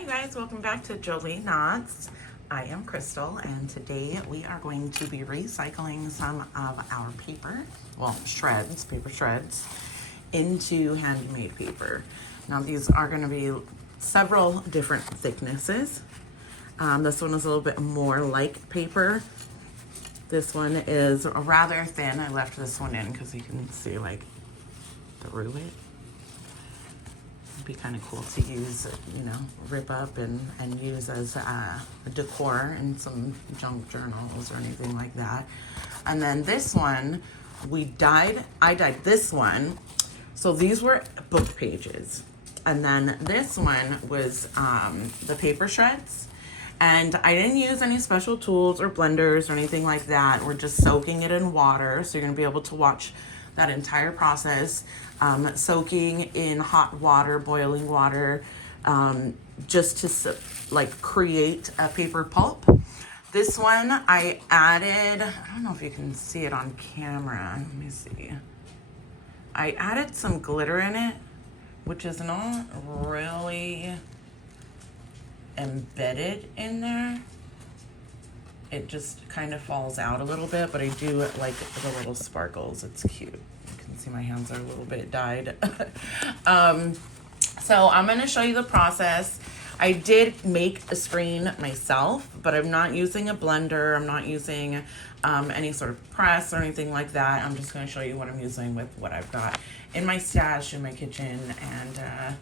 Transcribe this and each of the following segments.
Hi guys, welcome back to Jolie Knots. I am Crystal and today we are going to be recycling some of our paper, well shreds, paper shreds, into handmade paper. Now these are going to be several different thicknesses. This one is a little bit more like paper. This one is rather thin. I left this one in because you can see like through it. Be kind of cool to use, you know, rip up and use as a decor in some junk journals or anything like that. And then this one, I dyed this one. So these were book pages. And then this one was the paper shreds. And I didn't use any special tools or blenders or anything like that. We're just soaking it in water. So you're gonna be able to watch that entire process, soaking in hot water, boiling water, just to like create a paper pulp. This one I added, I don't know if you can see it on camera. Let me see. I added some glitter in it, which is not really embedded in there. It just kind of falls out a little bit, but I do like the little sparkles. It's cute. You can see my hands are a little bit dyed. So I'm gonna show you the process. I did make a screen myself, but I'm not using a blender. I'm not using any sort of press or anything like that. I'm just gonna show you what I'm using with what I've got in my stash in my kitchen and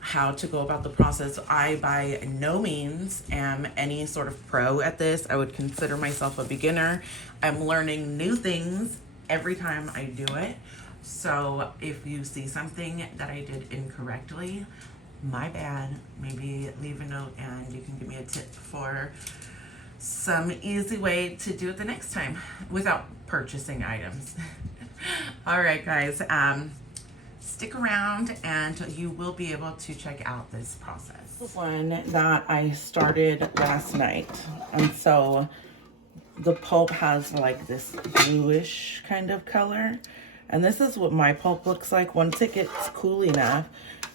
how to go about the process. I by no means am any sort of pro at this. I would consider myself a beginner. I'm learning new things every time I do it. So if you see something that I did incorrectly, my bad. Maybe leave a note and you can give me a tip for some easy way to do it the next time without purchasing items. All right, guys. Stick around and you will be able to check out this process. The one that I started last night. And so the pulp has like this bluish kind of color. And this is what my pulp looks like once it gets cool enough.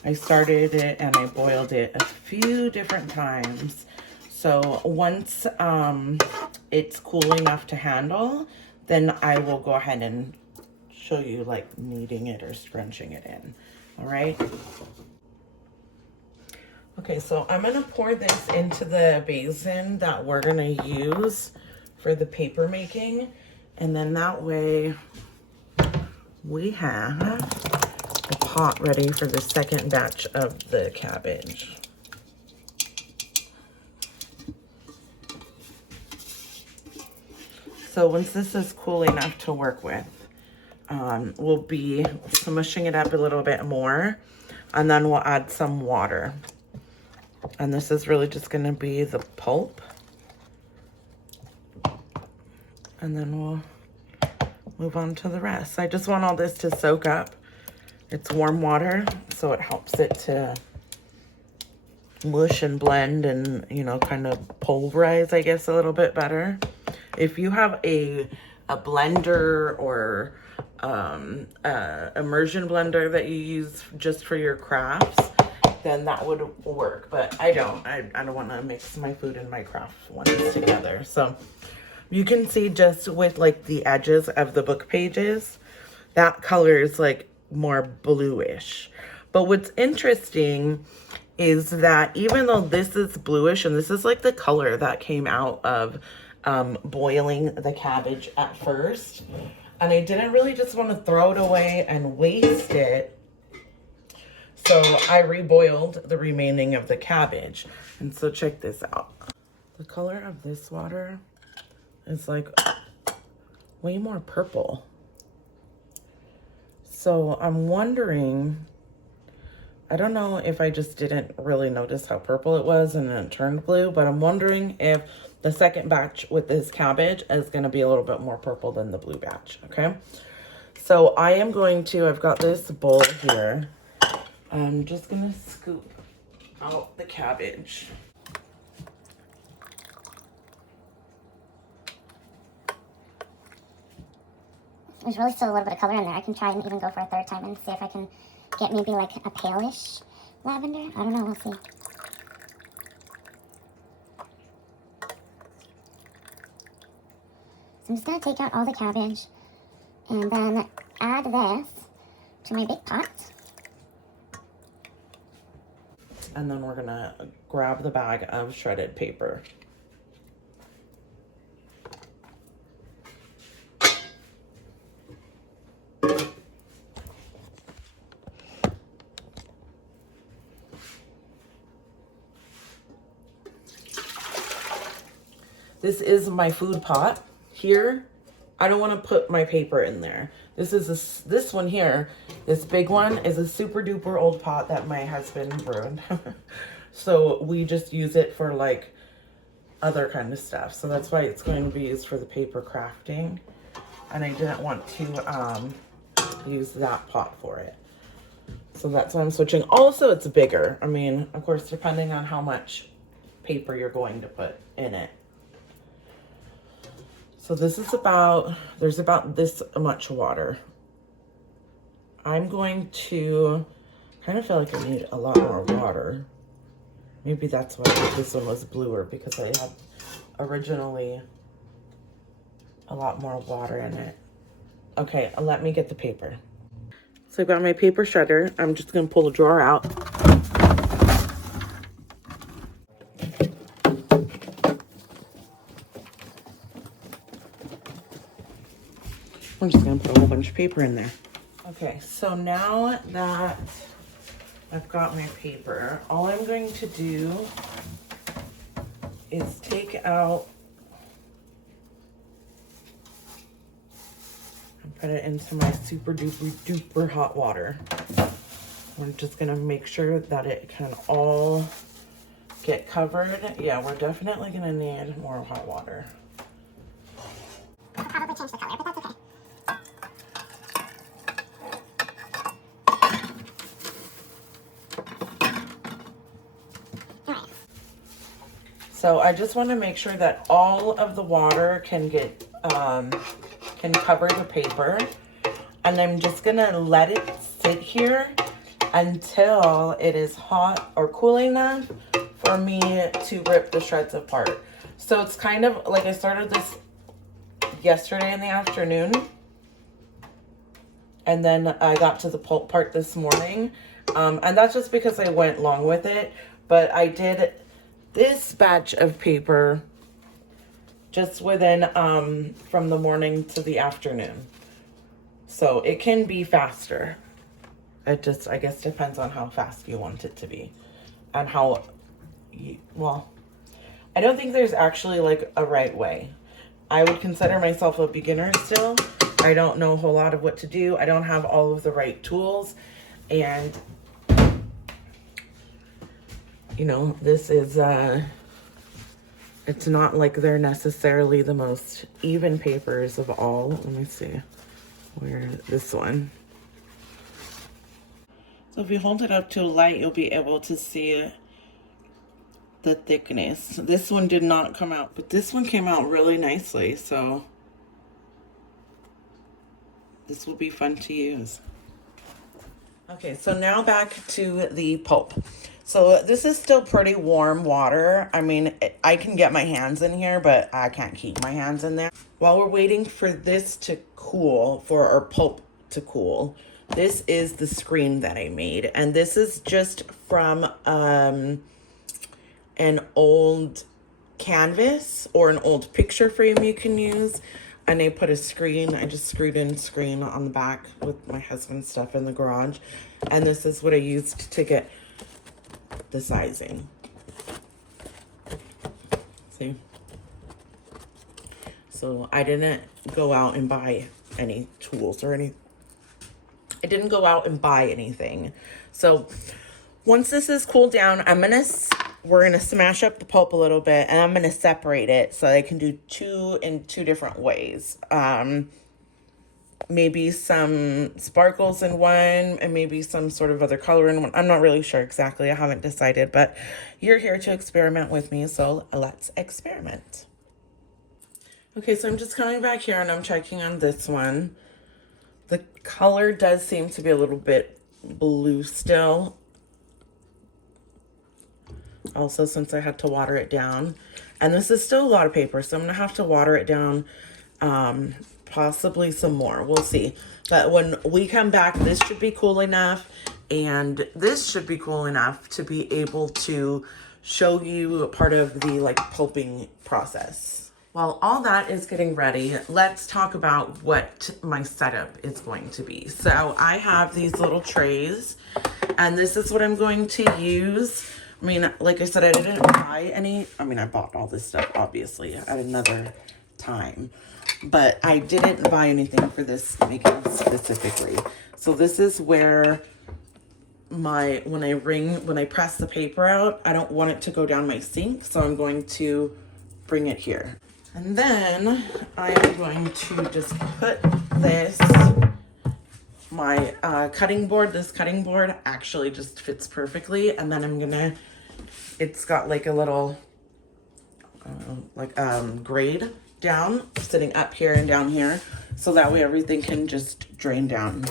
I started it and I boiled it a few different times. So once it's cool enough to handle, then I will go ahead and show you like kneading it or scrunching it in. All right. Okay, so I'm gonna pour this into the basin that we're gonna use for the paper making, and then that way we have the pot ready for the second batch of the cabbage. So once this is cool enough to work with, we'll be smushing it up a little bit more, and then we'll add some water. And this is really just going to be the pulp. And then we'll move on to the rest. I just want all this to soak up. It's warm water, so it helps it to mush and blend and, you know, kind of pulverize, I guess, a little bit better. If you have a blender or immersion blender that you use just for your crafts, then that would work. But I don't want to mix my food and my craft ones together. So you can see just with like the edges of the book pages, that color is like more bluish. But what's interesting is that even though this is bluish, and this is like the color that came out of boiling the cabbage at first, and I didn't really just want to throw it away and waste it, so I reboiled the remaining of the cabbage. And so check this out. The color of this water is like way more purple. So I'm wondering, I don't know if I just didn't really notice how purple it was and then it turned blue, but I'm wondering if the second batch with this cabbage is going to be a little bit more purple than the blue batch, okay? So I am going to, I've got this bowl here. I'm just going to scoop out the cabbage. There's really still a little bit of color in there. I can try and even go for a third time and see if I can get maybe like a palish lavender. I don't know, we'll see. I'm just going to take out all the cabbage and then add this to my big pot. And then we're gonna grab the bag of shredded paper. This is my food pot. Here, I don't want to put my paper in there. This one here, this big one, is a super duper old pot that my husband ruined. So we just use it for like other kind of stuff. So that's why it's going to be used for the paper crafting. And I didn't want to use that pot for it. So that's why I'm switching. Also, it's bigger. I mean, of course, depending on how much paper you're going to put in it. So this is there's about this much water. I'm going to kind of feel like I need a lot more water. Maybe that's why this one was bluer, because I had originally a lot more water in it. Okay, let me get the paper. So I got my paper shredder. I'm just gonna pull the drawer out. We're just gonna put a whole bunch of paper in there. Okay, so now that I've got my paper, all I'm going to do is take out and put it into my super duper duper hot water. We're just gonna make sure that it can all get covered. Yeah, we're definitely gonna need more hot water. I'll probably change the color, but that's okay. So I just want to make sure that all of the water can get can cover the paper, and I'm just gonna let it sit here until it is hot or cool enough for me to rip the shreds apart. So it's kind of like I started this yesterday in the afternoon, and then I got to the pulp part this morning, and that's just because I went long with it. But I did this batch of paper just within from the morning to the afternoon, so it can be faster. It just, I guess, depends on how fast you want it to be and how well, I don't think there's actually like a right way. I would consider myself a beginner still. I don't know a whole lot of what to do. I don't have all of the right tools, and you know, this is, it's not like they're necessarily the most even papers of all. Let me see where this one. So if you hold it up to a light, you'll be able to see the thickness. This one did not come out, but this one came out really nicely. So this will be fun to use. Okay, so now back to the pulp. So this is still pretty warm water. I mean, I can get my hands in here, but I can't keep my hands in there. While we're waiting for this to cool, for our pulp to cool, this is the screen that I made. And this is just from an old canvas or an old picture frame you can use. And I put a screen, I just screwed in screen on the back with my husband's stuff in the garage. And this is what I used to get the sizing. See? So I didn't go out and buy any tools or I didn't go out and buy anything. So once this is cooled down, we're gonna smash up the pulp a little bit, and I'm gonna separate it so I can do two different ways. Maybe some sparkles in one and maybe some sort of other color in one. I'm not really sure exactly. I haven't decided, but you're here to experiment with me, so let's experiment. Okay, so I'm just coming back here and I'm checking on this one. The color does seem to be a little bit blue still. Also, since I had to water it down. And this is still a lot of paper, so I'm gonna have to water it down Possibly some more. We'll see. But when we come back, this should be cool enough, and this should be cool enough to be able to show you part of the like pulping process. While all that is getting ready, let's talk about what my setup is going to be. So I have these little trays, and this is what I'm going to use. I mean, like I said, I didn't buy any. I mean, I bought all this stuff, obviously, at another time. But I didn't buy anything for this making specifically. So this is where when I press the paper out, I don't want it to go down my sink. So I'm going to bring it here. And then I am going to just put this, my cutting board, this cutting board actually just fits perfectly. And then it's got like a little, grade down, sitting up here and down here. So that way everything can just drain down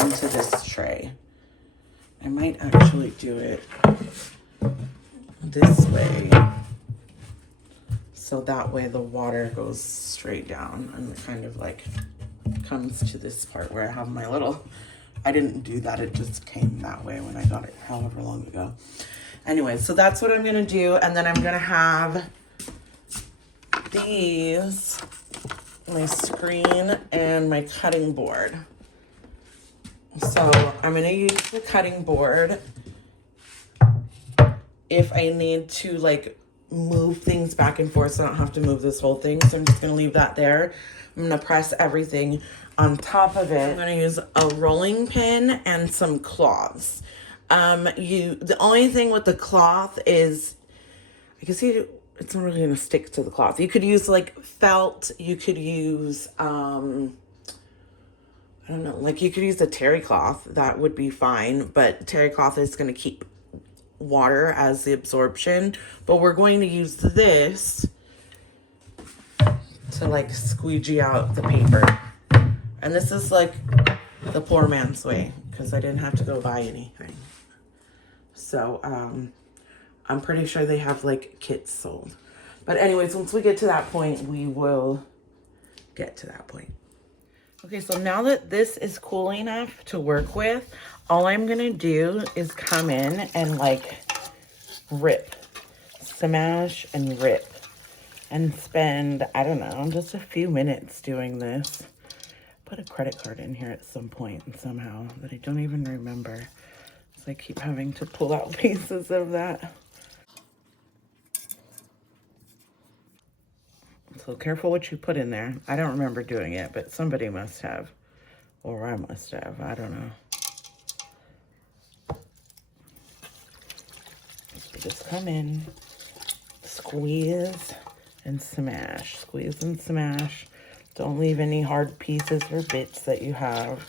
into this tray. I might actually do it this way. So that way the water goes straight down and it kind of like comes to this part where I have my little, I didn't do that. It just came that way when I got it however long ago. Anyway, so that's what I'm going to do. And then I'm going to have these, my screen and my cutting board. So I'm going to use the cutting board if I need to like move things back and forth so I don't have to move this whole thing. So I'm just going to leave that there. I'm going to press everything on top of it. I'm going to use a rolling pin and some cloths. The only thing with the cloth is, I guess it's not really going to stick to the cloth. You could use like felt, you could use, I don't know, like you could use a terry cloth. That would be fine, but terry cloth is going to keep water as the absorption. But we're going to use this to like squeegee out the paper. And this is like the poor man's way because I didn't have to go buy anything. So, I'm pretty sure they have like kits sold. But anyways, once we get to that point, we will get to that point. Okay, so now that this is cool enough to work with, all I'm gonna do is come in and like rip, smash and rip, and spend, I don't know, just a few minutes doing this. Put a credit card in here at some point somehow that I don't even remember. So I keep having to pull out pieces of that. So careful what you put in there. I don't remember doing it, but somebody must have. Or I must have. I don't know. So just come in, squeeze and smash. Squeeze and smash. Don't leave any hard pieces or bits that you have.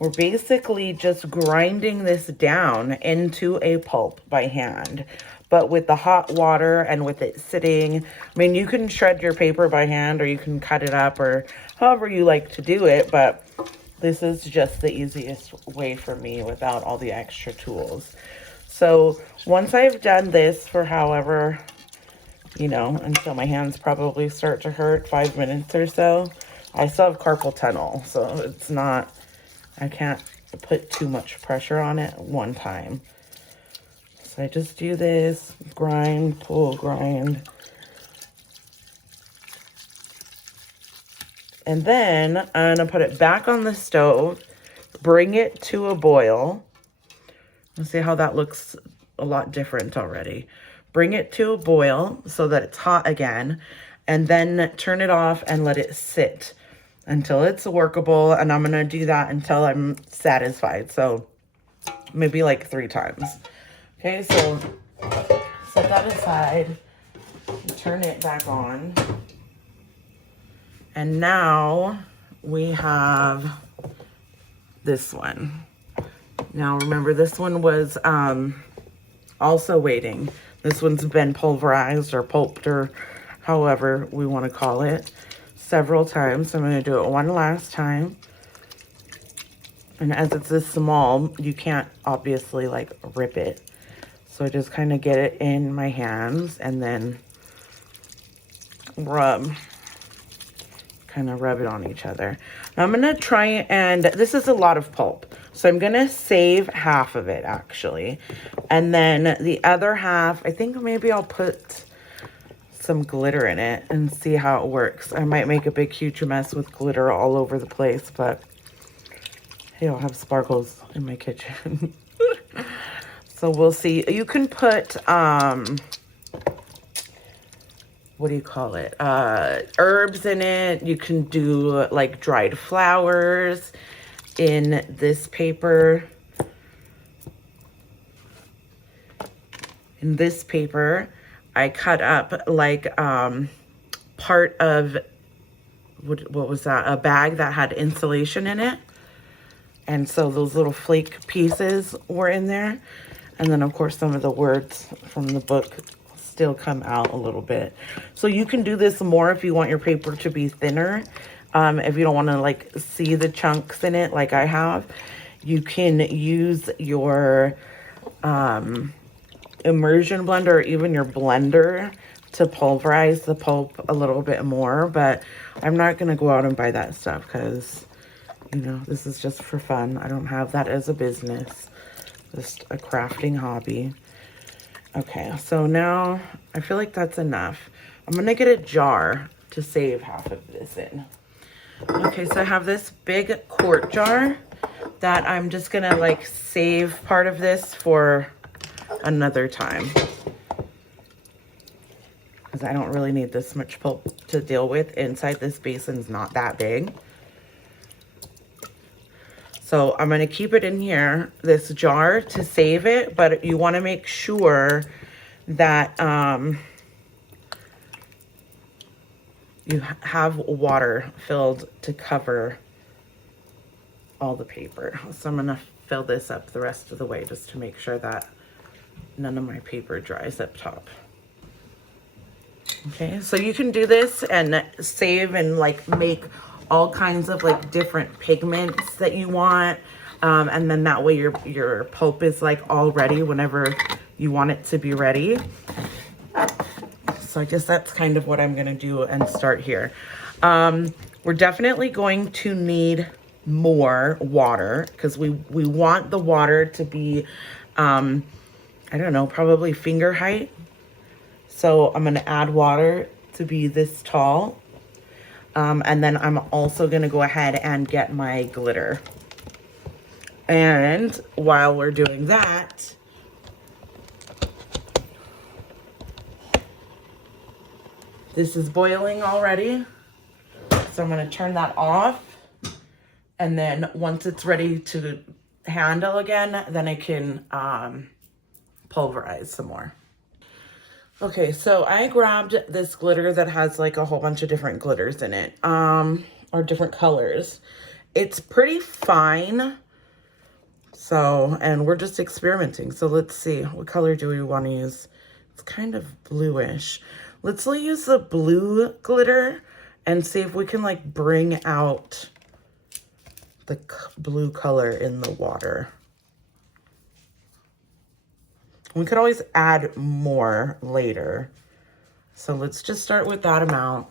We're basically just grinding this down into a pulp by hand. But with the hot water and with it sitting, I mean, you can shred your paper by hand or you can cut it up or however you like to do it. But this is just the easiest way for me without all the extra tools. So once I've done this for however, you know, until my hands probably start to hurt, 5 minutes or so, I still have carpal tunnel. So it's not... I can't put too much pressure on it at one time. So I just do this, grind, pull, grind. And then I'm gonna put it back on the stove, bring it to a boil. Let's see how that looks a lot different already. Bring it to a boil so that it's hot again, and then turn it off and let it sit until it's workable, and I'm gonna do that until I'm satisfied. So maybe like 3 times. Okay, so set that aside, turn it back on. And now we have this one. Now remember, this one was also waiting. This one's been pulverized or pulped or however we want to call it. several times. So I'm going to do it one last time. And as it's this small, you can't obviously like rip it. So I just kind of get it in my hands and then kind of rub it on each other. Now I'm gonna try, and this is a lot of pulp, so I'm gonna save half of it actually, and then the other half, I think maybe I'll put some glitter in it and see how it works. I might make a big huge mess with glitter all over the place, but hey, I'll have sparkles in my kitchen. So we'll see. You can put what do you call it? Herbs in it. You can do like dried flowers in this paper. In this paper, I cut up like part of, what was that? A bag that had insulation in it. And so those little flake pieces were in there. And then of course some of the words from the book still come out a little bit. So you can do this more if you want your paper to be thinner. If you don't want to like see the chunks in it like I have, you can use your immersion blender or even your blender to pulverize the pulp a little bit more. But I'm not going to go out and buy that stuff because, you know, this is just for fun. I don't have that as a business, just a crafting hobby. Okay, so now I feel like that's enough. I'm gonna get a jar to save half of this in. Okay, so I have this big quart jar that I'm just gonna like save part of this for another time, because I don't really need this much pulp to deal with. Inside this basin's not that big. So I'm gonna keep it in here, this jar, to save it, but you wanna make sure that you have water filled to cover all the paper. So I'm gonna fill this up the rest of the way just to make sure that none of my paper dries up top. Okay, so you can do this and save and like make all kinds of like different pigments that you want, and then that way your pulp is like all ready whenever you want it to be ready. So I guess that's kind of what I'm gonna do and start here. We're definitely going to need more water because we want the water to be I don't know, probably finger height. So I'm gonna add water to be this tall. And then I'm also gonna go ahead and get my glitter. And while we're doing that, this is boiling already. So I'm gonna turn that off. And then once it's ready to handle again, then I can pulverize some more. Okay, so I grabbed this glitter that has like a whole bunch of different glitters in it, or different colors. It's pretty fine. So, and we're just experimenting. So let's see, what color do we want to use? It's kind of bluish. Let's use the blue glitter and see if we can like bring out the blue color in the water. We could always add more later. So let's just start with that amount.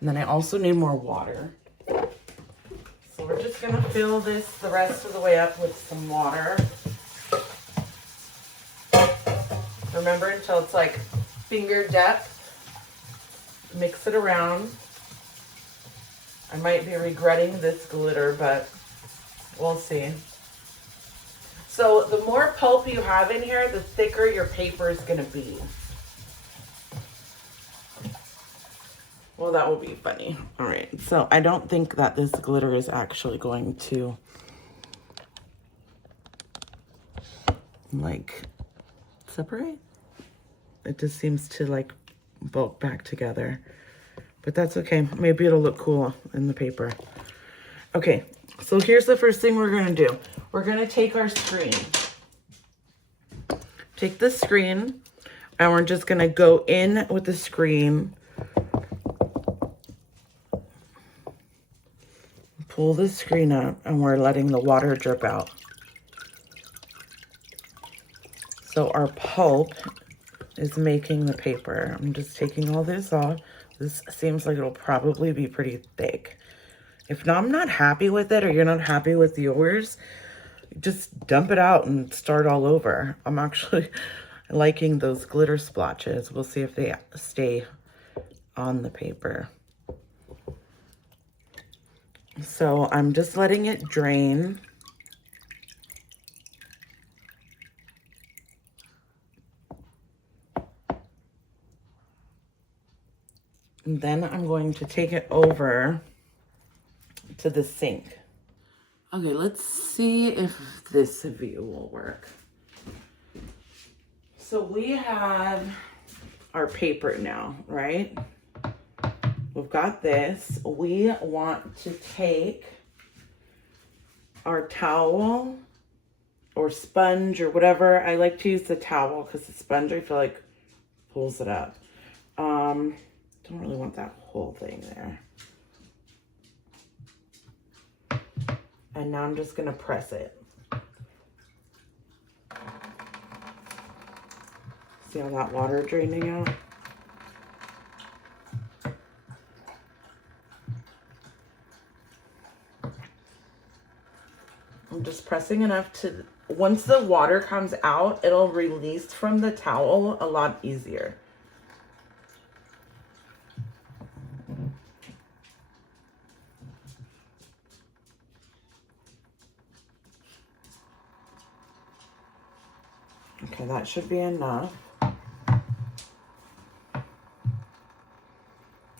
And then I also need more water. So we're just gonna fill this the rest of the way up with some water. Remember, until it's like finger depth. Mix it around. I might be regretting this glitter, but we'll see. So the more pulp you have in here, the thicker your paper is gonna be. Well, that will be funny. All right, so I don't think that this glitter is actually going to like separate. It just seems to like bulk back together, but that's okay. Maybe it'll look cool in the paper. Okay, so here's the first thing we're gonna do. We're gonna take our screen. Take the screen, and we're just gonna go in with the screen pull the screen up and we're letting the water drip out. So our pulp is making the paper. I'm just taking all this off. This seems like it'll probably be pretty thick. If not, I'm not happy with it or you're not happy with yours, just dump it out and start all over. I'm actually liking those glitter splotches. We'll see if they stay on the paper. So I'm just letting it drain. And then I'm going to take it over to the sink. Okay, let's see if this view will work. So we have our paper now, right? We've got this. We want to take our towel or sponge or whatever. I like to use the towel because the sponge, I feel like, pulls it up. Don't really want that whole thing there. And now I'm just gonna press it. See all that water draining out? I'm just pressing enough to, once the water comes out, it'll release from the towel a lot easier. Okay, that should be enough.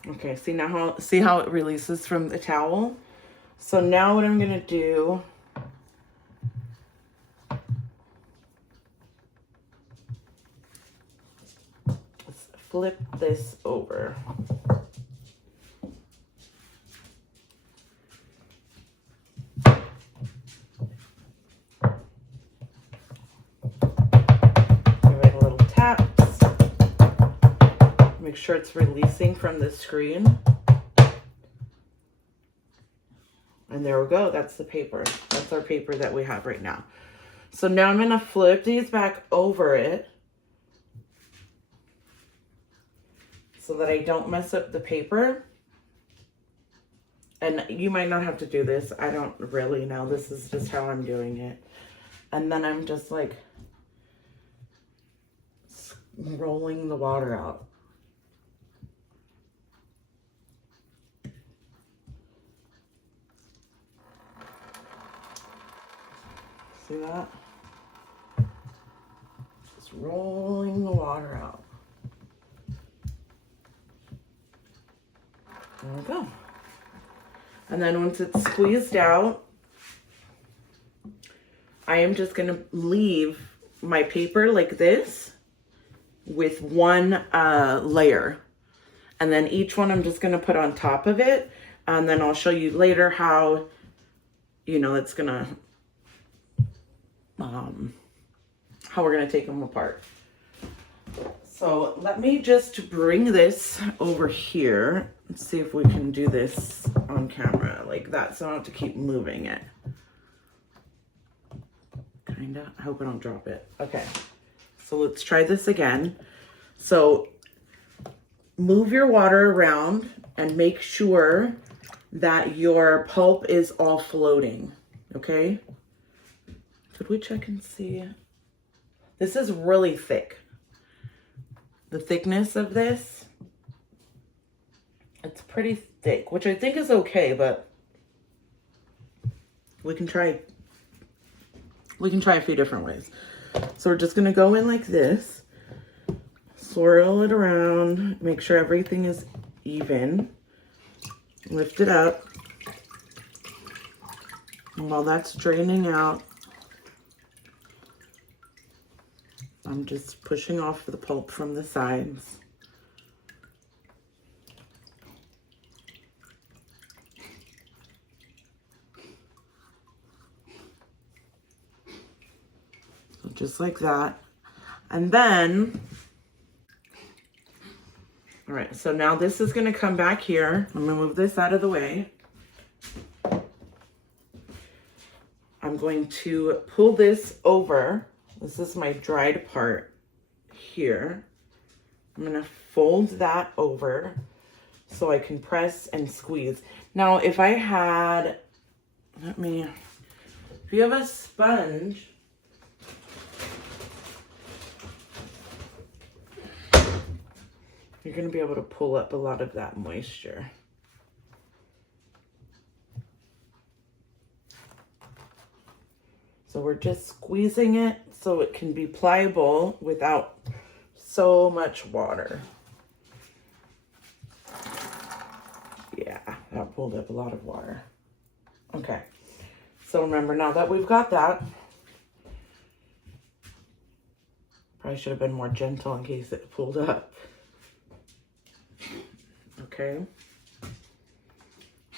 Okay, see how it releases from the towel? So now what I'm gonna do is flip this over. Make sure it's releasing from the screen. And there we go. That's the paper. That's our paper that we have right now. So now I'm going to flip these back over it so that I don't mess up the paper. And you might not have to do this. I don't really know. This is just how I'm doing it. And then I'm just like rolling the water out. See that? Just rolling the water out. There we go. And then once it's squeezed out, I am just going to leave my paper like this with one layer. And then each one I'm just going to put on top of it. And then I'll show you later how, you know, it's going to, how we're going to take them apart. So let me just bring this over here. Let's see if we can do this on camera like that so I don't have to keep moving it. Kinda. I hope I don't drop it. Okay. So let's try this again. So move your water around and make sure that your pulp is all floating. Okay? Could we check and see? This is really thick. The thickness of this, it's pretty thick, which I think is okay, but we can try a few different ways. So we're just gonna go in like this, swirl it around, make sure everything is even, lift it up, and while that's draining out, I'm just pushing off the pulp from the sides. So just like that. And then, all right, so now this is gonna come back here. I'm gonna move this out of the way. going to pull this over. This is my dried part here. I'm going to fold that over so I can press and squeeze. Now, if I had, if you have a sponge, you're going to be able to pull up a lot of that moisture. So we're just squeezing it so it can be pliable without so much water. Yeah, that pulled up a lot of water. Okay, so remember, now that we've got that, probably should have been more gentle in case it pulled up. Okay,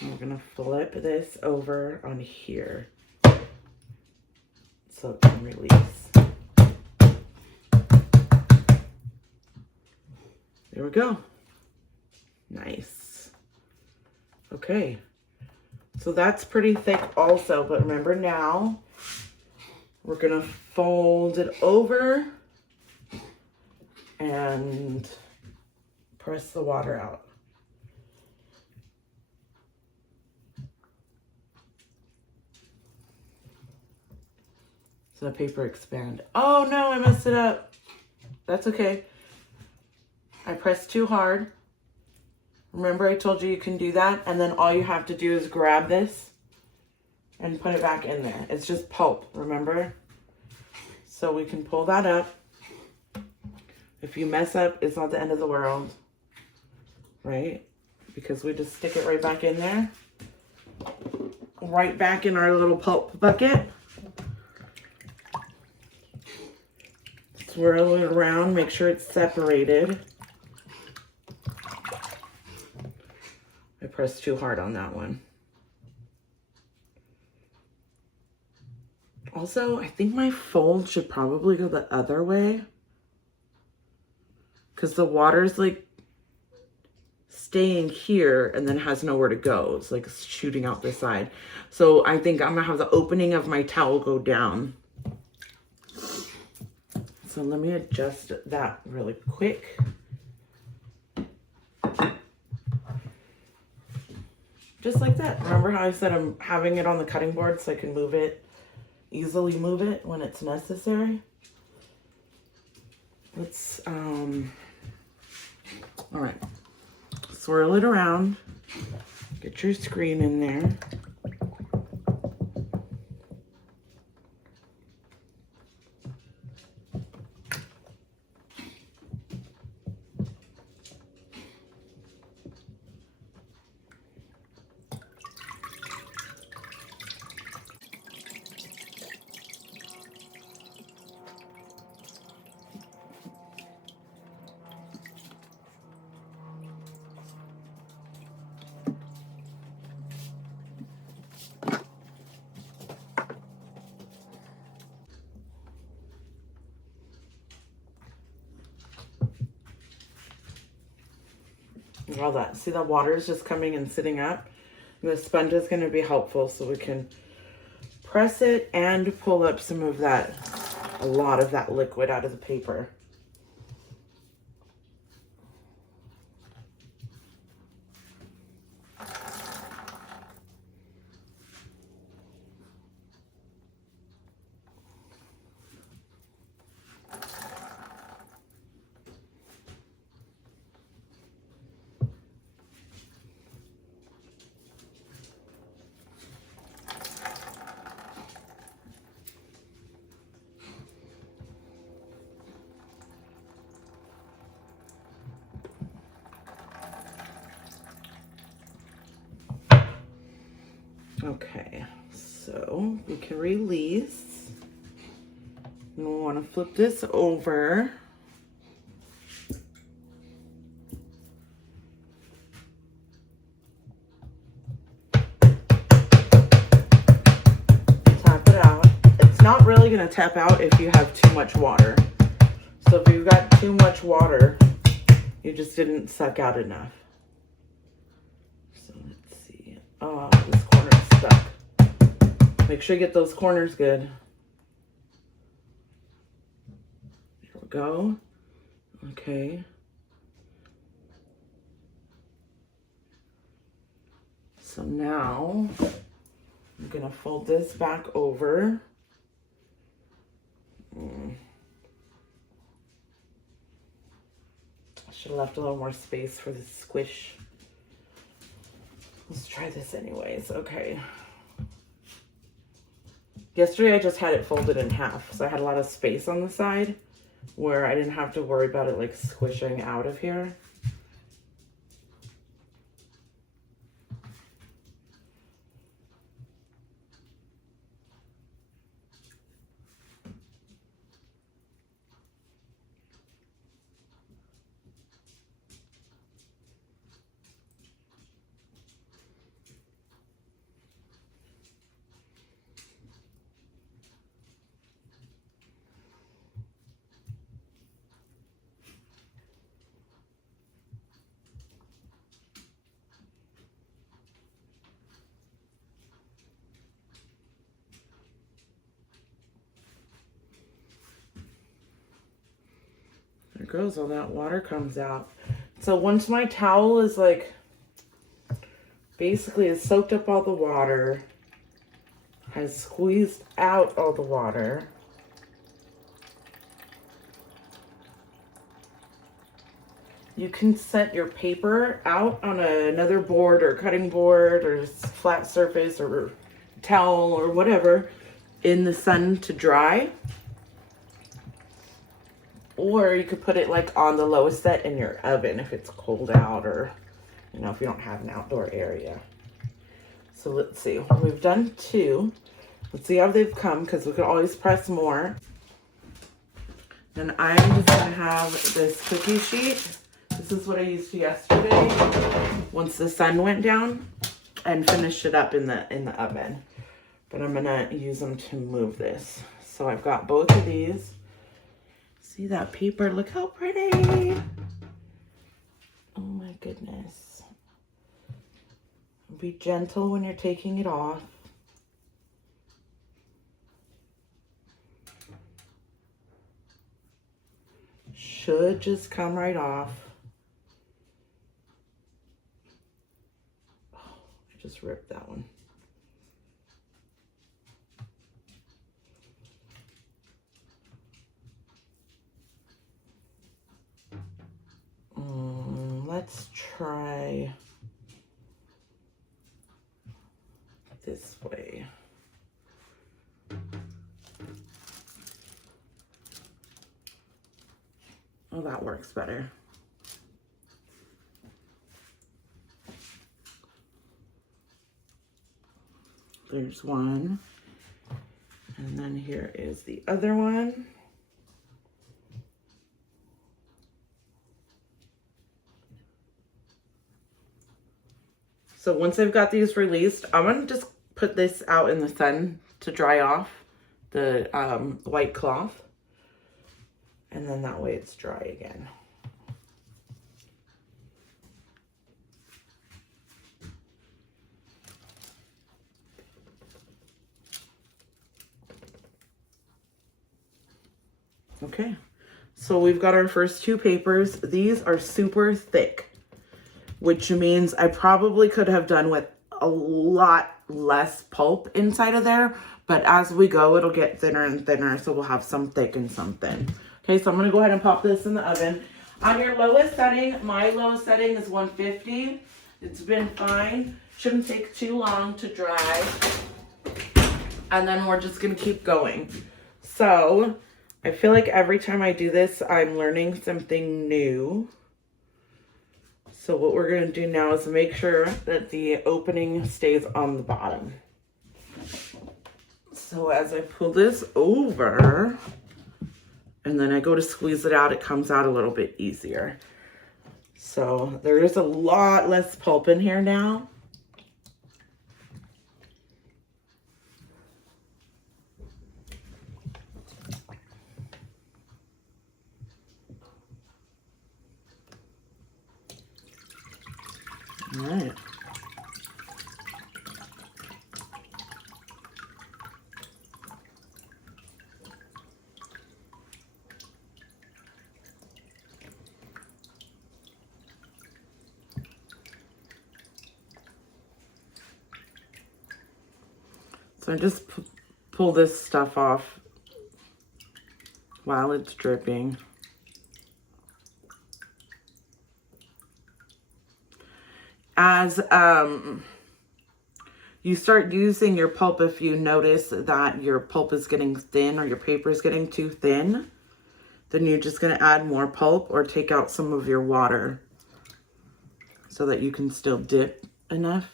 and we're gonna flip this over on here so it can release. There we go. Nice. Okay, so that's pretty thick also, but remember, now we're gonna fold it over and press the water out. So the paper expand. Oh no, I messed it up. That's okay. I pressed too hard. Remember, I told you you can do that, and then all you have to do is grab this and put it back in there. It's just pulp, remember? So we can pull that up. If you mess up, it's not the end of the world, right? Because we just stick it right back in there. Right back in our little pulp bucket. Swirl it around, make sure it's separated. I pressed too hard on that one. Also, I think my fold should probably go the other way, because the water's like staying here and then has nowhere to go. It's like shooting out the side. So I think I'm gonna have the opening of my towel go down. So let me adjust that really quick. Just like that. Remember how I said I'm having it on the cutting board so I can move it, easily move it when it's necessary? Let's, all right. Swirl it around. Get your screen in there. All that. See, the water is just coming and sitting up. And the sponge is going to be helpful so we can press it and pull up some of that, a lot of that liquid out of the paper. Okay, so we can release. And we want to flip this over. Tap it out. It's not really going to tap out if you have too much water. So if you've got too much water, you just didn't suck out enough. So let's see. Oh, this corner is stuck. Make sure you get those corners good. There we go. Okay. So now I'm gonna fold this back over. I should have left a little more space for the squish. Let's try this anyways. Okay. Yesterday I just had it folded in half, so I had a lot of space on the side where I didn't have to worry about it like squishing out of here. There goes, all that water comes out. So once my towel is like, basically has soaked up all the water, has squeezed out all the water, you can set your paper out on another board or cutting board or flat surface or towel or whatever in the sun to dry. Or you could put it like on the lowest set in your oven if it's cold out, or, you know, if you don't have an outdoor area. So let's see, we've done 2. Let's see how they've come, because we can always press more. And I'm just gonna have this cookie sheet. This is what I used yesterday once the sun went down, and finished it up in the oven. But I'm gonna use them to move this. So I've got both of these. See that paper? Look how pretty. Oh my goodness. Be gentle when you're taking it off. Should just come right off. Oh, I just ripped that one. Let's try this way. Oh, that works better. There's one. And then here is the other one. So once I've got these released, I'm gonna just put this out in the sun to dry off the white cloth. And then that way it's dry again. Okay, so we've got our first 2 papers. These are super thick, which means I probably could have done with a lot less pulp inside of there, but as we go, it'll get thinner and thinner, so we'll have some thick and some thin. Okay, so I'm gonna go ahead and pop this in the oven. On your lowest setting, my lowest setting is 150. It's been fine. Shouldn't take too long to dry. And then we're just gonna keep going. So, I feel like every time I do this, I'm learning something new. So what we're gonna do now is make sure that the opening stays on the bottom. So as I pull this over, and then I go to squeeze it out, it comes out a little bit easier. So there is a lot less pulp in here now. All right. So I just pull this stuff off while it's dripping. As you start using your pulp, if you notice that your pulp is getting thin or your paper is getting too thin, then you're just going to add more pulp or take out some of your water so that you can still dip enough.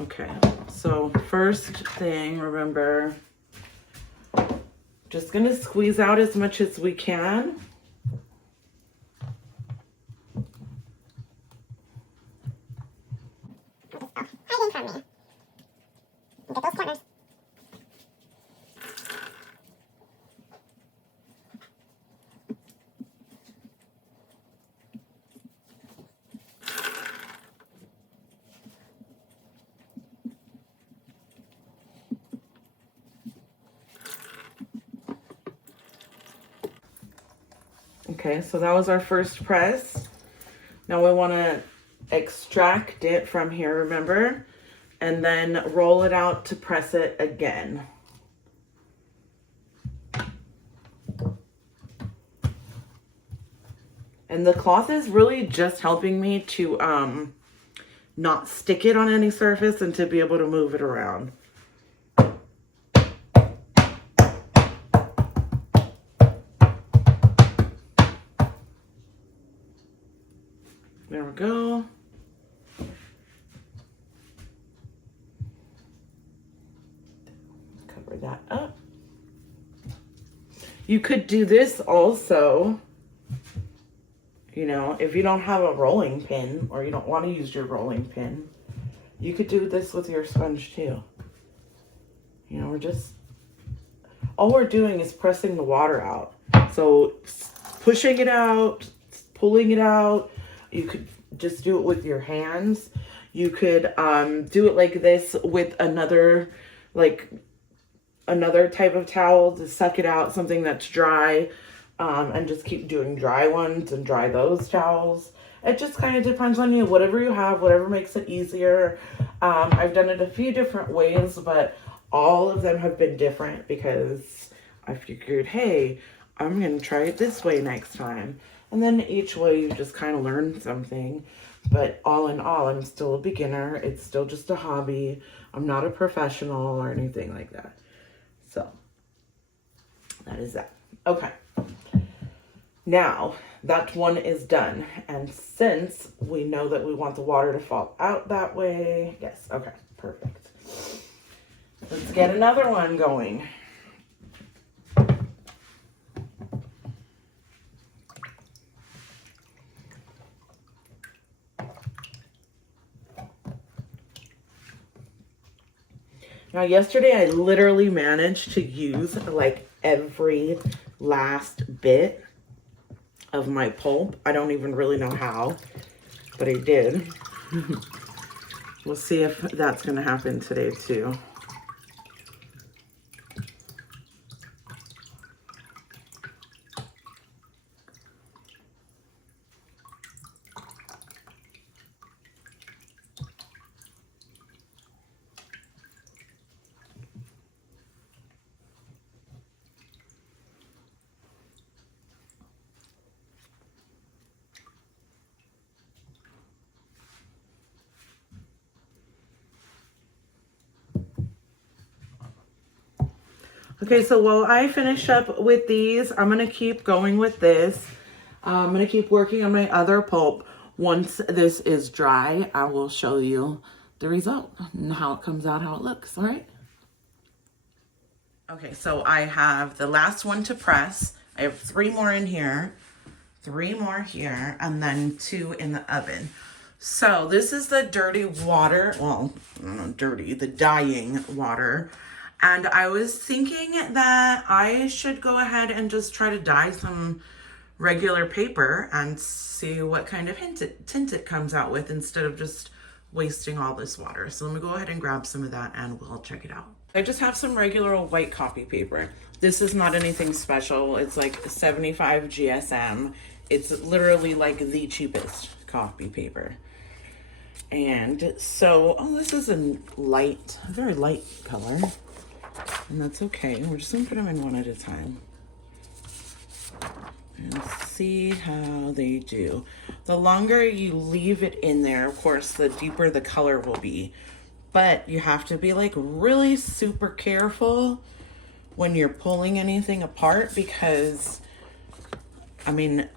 Okay, so first thing, remember, just going to squeeze out as much as we can. Hiding from me. Get those corners. Okay, so that was our first press. Now we want to extract it from here, remember? And then roll it out to press it again. And the cloth is really just helping me to not stick it on any surface and to be able to move it around. There we go. Cover that up. You could do this also, you know, if you don't have a rolling pin or you don't want to use your rolling pin, you could do this with your sponge too. You know, all we're doing is pressing the water out. So pushing it out, pulling it out. You could just do it with your hands. You could do it like this with another type of towel to suck it out, something that's dry, and just keep doing dry ones and dry those towels. It just kind of depends on you, whatever you have, whatever makes it easier. I've done it a few different ways, but all of them have been different because I figured, hey, I'm going to try it this way next time. And then each way you just kind of learn something. But all in all, I'm still a beginner. It's still just a hobby. I'm not a professional or anything like that. So that is that. Okay. Now that one is done. And since we know that we want the water to fall out that way. Yes. Okay. Perfect. Let's get another one going. Now, yesterday I literally managed to use like every last bit of my pulp. I don't even really know how, but I did. We'll see if that's going to happen today too. Okay, so while I finish up with these, I'm going to keep going with this. I'm going to keep working on my other pulp. Once this is dry, I will show you the result and how it comes out, how it looks, all right? Okay, so I have the last one to press. I have 3 more in here, 3 more here, and then 2 in the oven. So this is the dirty water, well, not dirty, the dyeing water. And I was thinking that I should go ahead and just try to dye some regular paper and see what kind of tint it comes out with instead of just wasting all this water. So let me go ahead and grab some of that and we'll check it out. I just have some regular old white copy paper. This is not anything special. It's like 75 GSM. It's literally like the cheapest copy paper. And so, oh, this is a light, a very light color. And that's okay. We're just gonna put them in one at a time. And see how they do. The longer you leave it in there, of course, the deeper the color will be. But you have to be like really super careful when you're pulling anything apart because, I mean,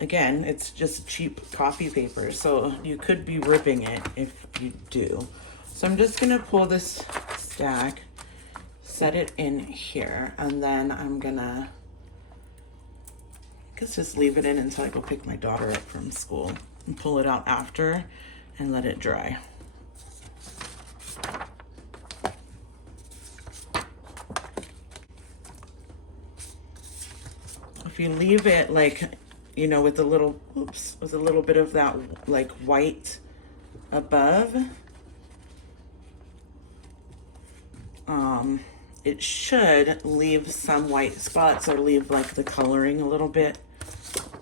again, it's just cheap coffee paper, so you could be ripping it if you do. So I'm just gonna pull this stack, set it in here, and then I'm gonna, I guess just leave it in until I go pick my daughter up from school and pull it out after and let it dry. If you leave it like, you know, with a little, oops, with a little bit of that like white above, it should leave some white spots or leave like the coloring a little bit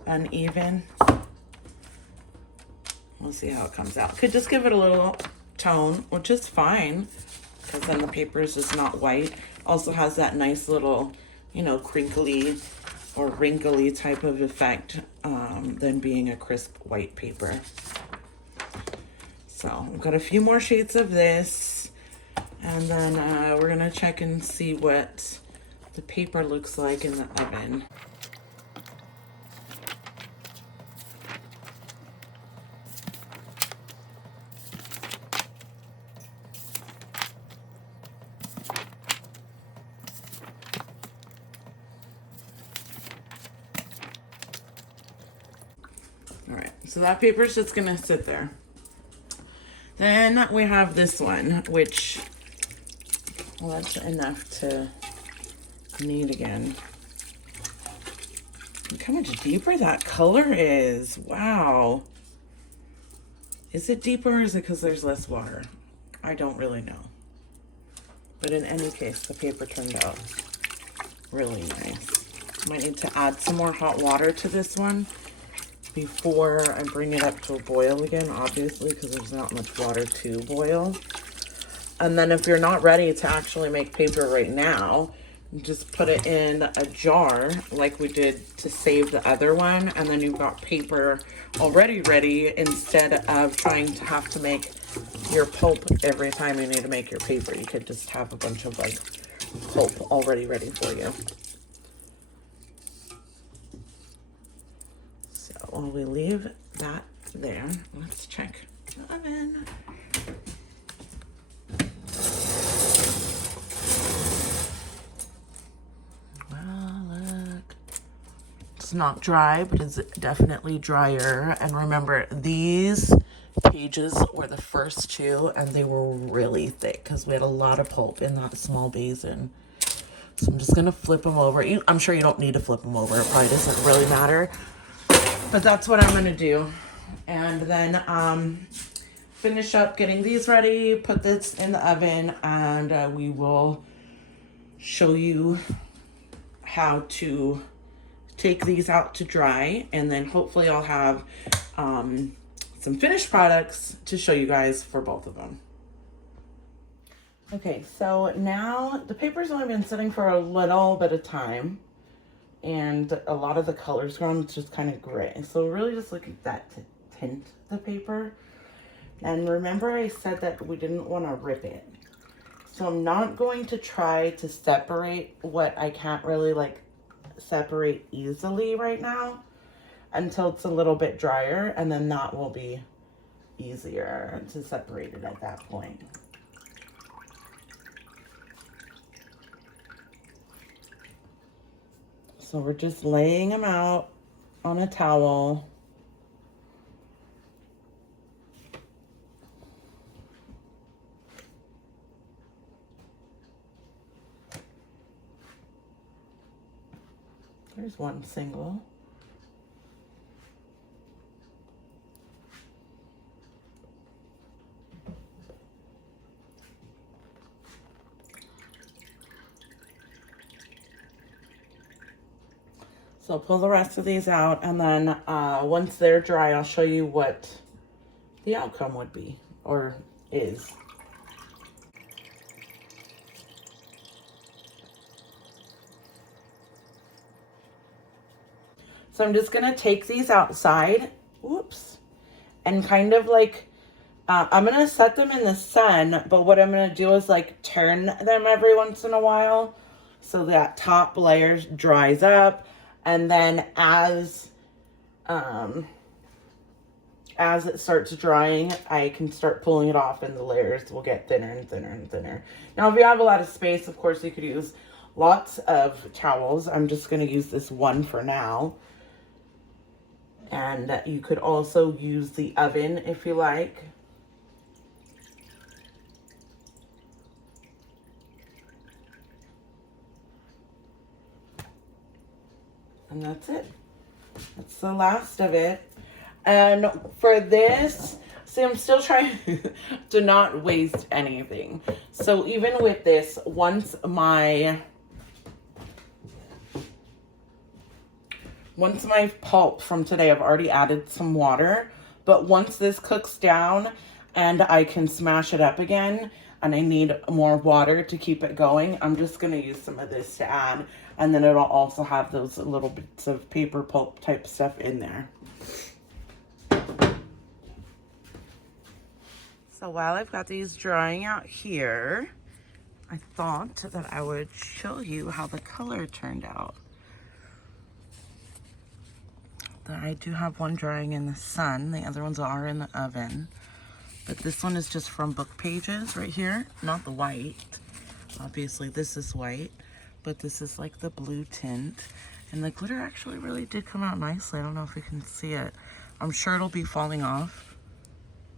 uneven. We'll see how it comes out. Could just give it a little tone, which is fine, because then the paper is just not white. Also has that nice little, you know, crinkly or wrinkly type of effect than being a crisp white paper. So we've got a few more sheets of this, and then we're gonna check and see what the paper looks like in the oven. All right, so that paper's just gonna sit there. Then we have this one, which, well, that's enough to knead again. Look how much deeper that color is. Wow. Is it deeper or is it because there's less water? I don't really know. But in any case, the paper turned out really nice. Might need to add some more hot water to this one before I bring it up to a boil again, obviously, because there's not much water to boil. And then if you're not ready to actually make paper right now, just put it in a jar like we did to save the other one, and then you've got paper already ready instead of trying to have to make your pulp every time you need to make your paper. You could just have a bunch of like pulp already ready for you. So while we leave that there, let's check the oven. It's not dry, but it's definitely drier. And remember, these pages were the first two, and they were really thick because we had a lot of pulp in that small basin. So I'm just gonna flip them over. I'm sure you don't need to flip them over. It probably doesn't really matter, but that's what I'm gonna do. And then finish up getting these ready, put this in the oven, and we will show you how to take these out to dry, and then hopefully I'll have some finished products to show you guys for both of them. Okay, so now the paper's only been sitting for a little bit of time, and a lot of the color's gone, it's just kind of gray. So really just look at that to tint the paper. And remember I said that we didn't want to rip it. So I'm not going to try to separate what I can't really like separate easily right now until it's a little bit drier, and then that will be easier to separate it at that point. So we're just laying them out on a towel. There's one single. So pull the rest of these out, and then once they're dry, I'll show you what the outcome would be, or is. So I'm just gonna take these outside, whoops, and kind of like, I'm gonna set them in the sun, but what I'm gonna do is like turn them every once in a while so that top layer dries up, and then as it starts drying, I can start pulling it off and the layers will get thinner and thinner and thinner. Now, if you have a lot of space, of course, you could use lots of towels. I'm just going to use this one for now. And you could also use the oven if you like. And that's it. That's the last of it. And for this, see, I'm still trying to not waste anything. So even with this, once my pulp from today, I've already added some water, but once this cooks down and I can smash it up again, and I need more water to keep it going, I'm just going to use some of this to add, and then it'll also have those little bits of paper pulp type stuff in there. So while I've got these drying out here, I thought that I would show you how the color turned out. I do have one drying in the sun. The other ones are in the oven. But this one is just from Book Pages right here, not the white. Obviously this is white, but this is like the blue tint. And the glitter actually really did come out nicely. I don't know if you can see it. I'm sure it'll be falling off.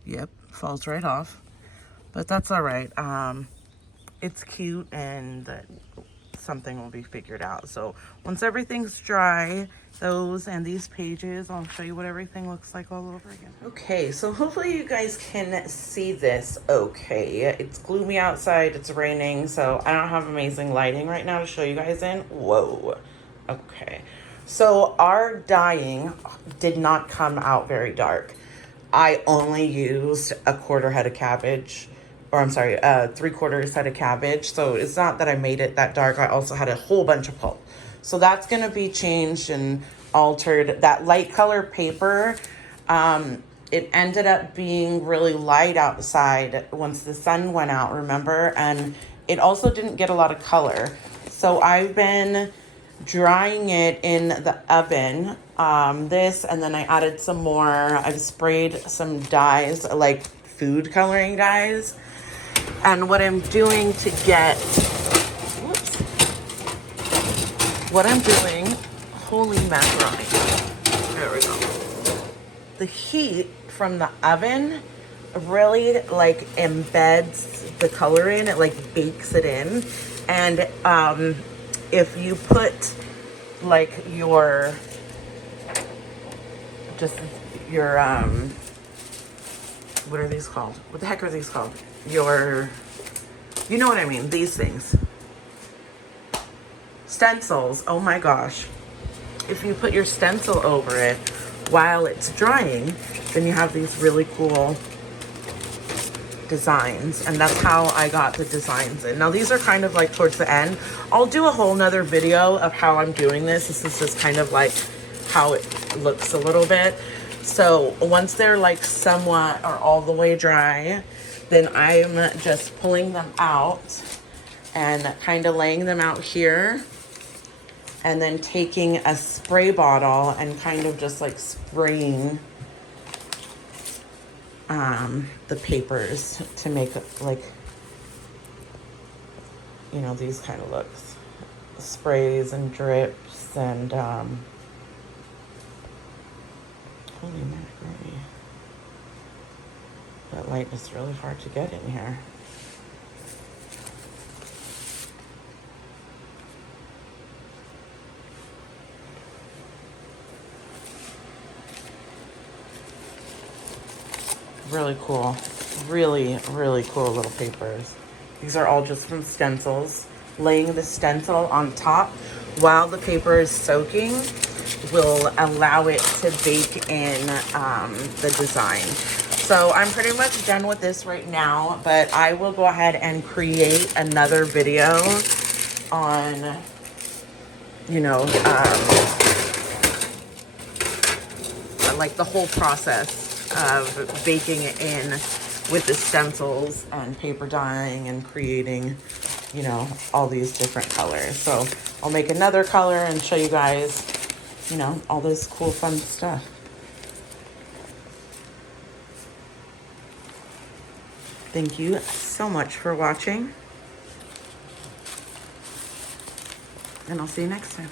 Yep, falls right off. But that's all right. It's cute, and something will be figured out. So once everything's dry, those and these pages, I'll show you what everything looks like all over again. Okay, so hopefully you guys can see this okay. It's gloomy outside, it's raining, so I don't have amazing lighting right now to show you guys in. Whoa. Okay. So our dyeing did not come out very dark. I only used a quarter head of cabbage, or I'm sorry, 3/4 head of cabbage. So it's not that I made it that dark. I also had a whole bunch of pulp. So that's going to be changed and altered. That light color paper, it ended up being really light outside once the sun went out, remember? And it also didn't get a lot of color. So I've been drying it in the oven, this, and then I added some more. I've sprayed some dyes, like food coloring dyes. And what I'm doing to get, whoops, what I'm doing, holy macaroni, there we go. The heat from the oven really like embeds the color in, it like bakes it in. And if you put like your what are these called? What the heck are these called? You know what I mean, these things. Stencils, oh my gosh. If you put your stencil over it while it's drying, then you have these really cool designs, and that's how I got the designs in. Now these are kind of like towards the end. I'll do a whole nother video of how I'm doing this. This is just kind of like how it looks a little bit. So once they're like somewhat or all the way dry, then I'm just pulling them out and kind of laying them out here, and then taking a spray bottle and kind of just like spraying the papers to make like, you know, these kind of looks. Sprays and drips and holy macaroni. That light is really hard to get in here. Really cool. Really, really cool little papers. These are all just from stencils. Laying the stencil on top while the paper is soaking will allow it to bake in the design. So I'm pretty much done with this right now, but I will go ahead and create another video on, you know, like the whole process of baking it in with the stencils and paper dyeing and creating, you know, all these different colors. So I'll make another color and show you guys, you know, all this cool fun stuff. Thank you so much for watching, and I'll see you next time.